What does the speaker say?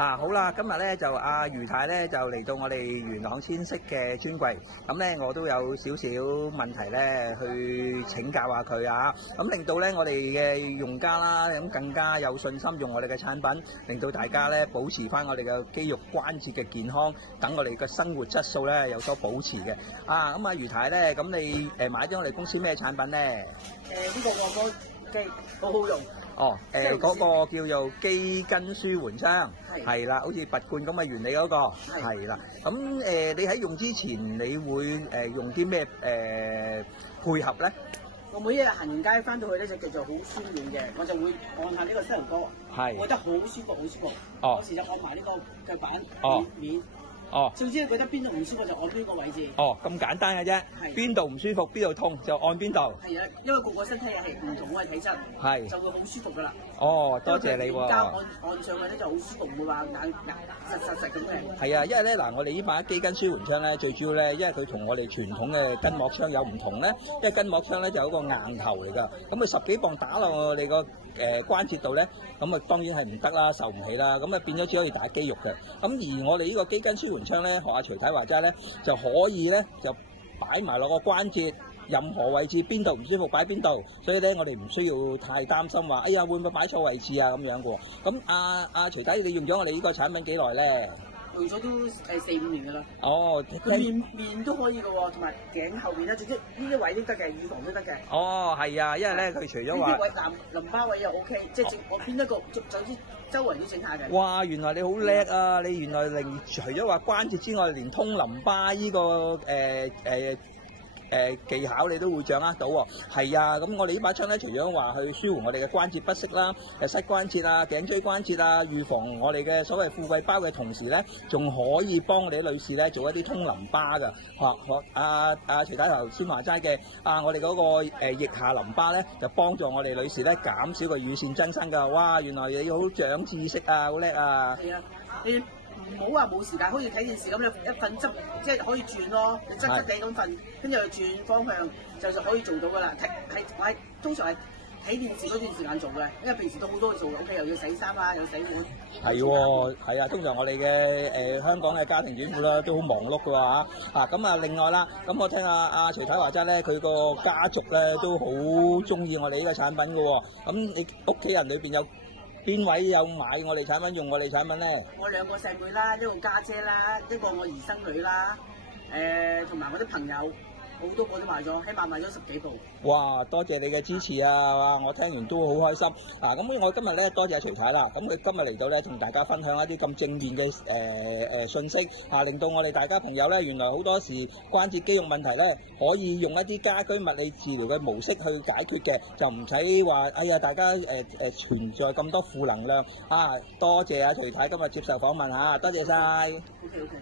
好啦，今日咧就阿余太咧就嚟到我哋元朗千色嘅專櫃，咁咧我都有少少問題咧去請教下佢啊，咁令到咧我哋嘅用家啦，咁更加有信心用我哋嘅產品，令到大家咧保持翻我哋嘅肌肉關節嘅健康，等我哋嘅生活質素咧有所保持嘅。咁阿余太咧，咁你買咗我哋公司咩產品咧？呢個按摩機好好用。嗰個叫做肌筋舒緩槍，係啦，好似拔罐咁嘅原理嗰個，係啦。咁你喺用之前，你會用啲咩配合咧？我每一日行完街翻到去咧，就叫做好酸軟嘅，我就會按下呢個膝頭哥，我覺得好舒服，好舒服。有時就按埋呢個腳板面。總之覺得邊度唔舒服就按邊個位置。咁簡單嘅啫。邊度唔舒服，邊度痛就按邊度。係啊，因為個個身體係唔同嘅體質，就會好舒服噶啦。多謝你喎。按上去咧就好舒服，唔會話硬實咁嘅。係啊，因為咧嗱，我哋呢把肌筋舒緩槍咧，最主要咧，因為佢同我哋傳統嘅筋膜槍有唔同咧，因為筋膜槍咧就有一個硬頭嚟㗎，咁佢10幾磅打落我哋個關節度咧，咁啊當然係唔得啦，受唔起啦，咁啊變咗只可以打肌肉嘅。咁而我哋呢個肌筋舒緩槍咧，學阿徐太話齋咧，就可以咧就擺埋落個關節，任何位置邊度唔舒服擺邊度，所以咧我哋唔需要太擔心話，哎呀會唔會擺錯位置啊咁樣嘅喎。咁阿徐太，你用咗我哋呢個產品幾耐咧？用咗都4-5年噶啦。面都可以嘅喎，同埋頸後面咧，總之呢啲位都得嘅，乳房都得嘅。係啊，因為咧佢除咗話呢啲位淋巴位又 OK，即係我邊一個總之周圍都整下嘅。哇，原來你好叻啊！你原來除咗話關節之外，連通淋巴呢個技巧你都會掌握到喎。係啊，咁我哋呢把槍咧，除咗話去舒緩我哋嘅關節不適啦，膝關節啊、頸椎關節啊，預防我哋嘅所謂富貴包嘅同時咧，仲可以幫我哋啲女士咧做一啲通淋巴㗎。阿徐太頭先話齋嘅，我哋嗰個腋下淋巴咧，就幫助我哋女士咧減少個乳腺增生㗎。哇，原來你好長知識啊，好叻啊！係啊，你唔好話冇時間，好似睇電視咁，你一瞓側即係可以轉咯，你側側地咁瞓，跟住去轉方向就可以做到噶啦。我係通常係睇電視嗰段時間做嘅，因為平時都好多嘢做嘅，屋企又要洗衫啊，又洗碗。係啊，通常我哋嘅香港嘅家庭主婦啦，都好忙碌㗎喎。咁啊，另外啦，咁我聽阿徐太話齋咧，佢個家族咧都好中意我哋呢個產品㗎喎。咁你屋企人裏邊有邊位有買我哋產品用我哋產品咧？我2個細妹啦，一個家姐啦，一個我兒生女啦，同埋我啲朋友好多個都買咗，起碼買咗10幾部。哇！多謝你嘅支持啊！我聽完都好開心。咁我今日咧多謝徐太啦。咁佢今日嚟到咧，同大家分享一啲咁正面嘅信息，令到我哋大家朋友咧，原來好多時關節肌肉問題咧，可以用一啲家居物理治療嘅模式去解決嘅，就唔使話哎呀大家存在咁多負能量。多謝阿徐太今日接受訪問嚇，多謝晒。OK。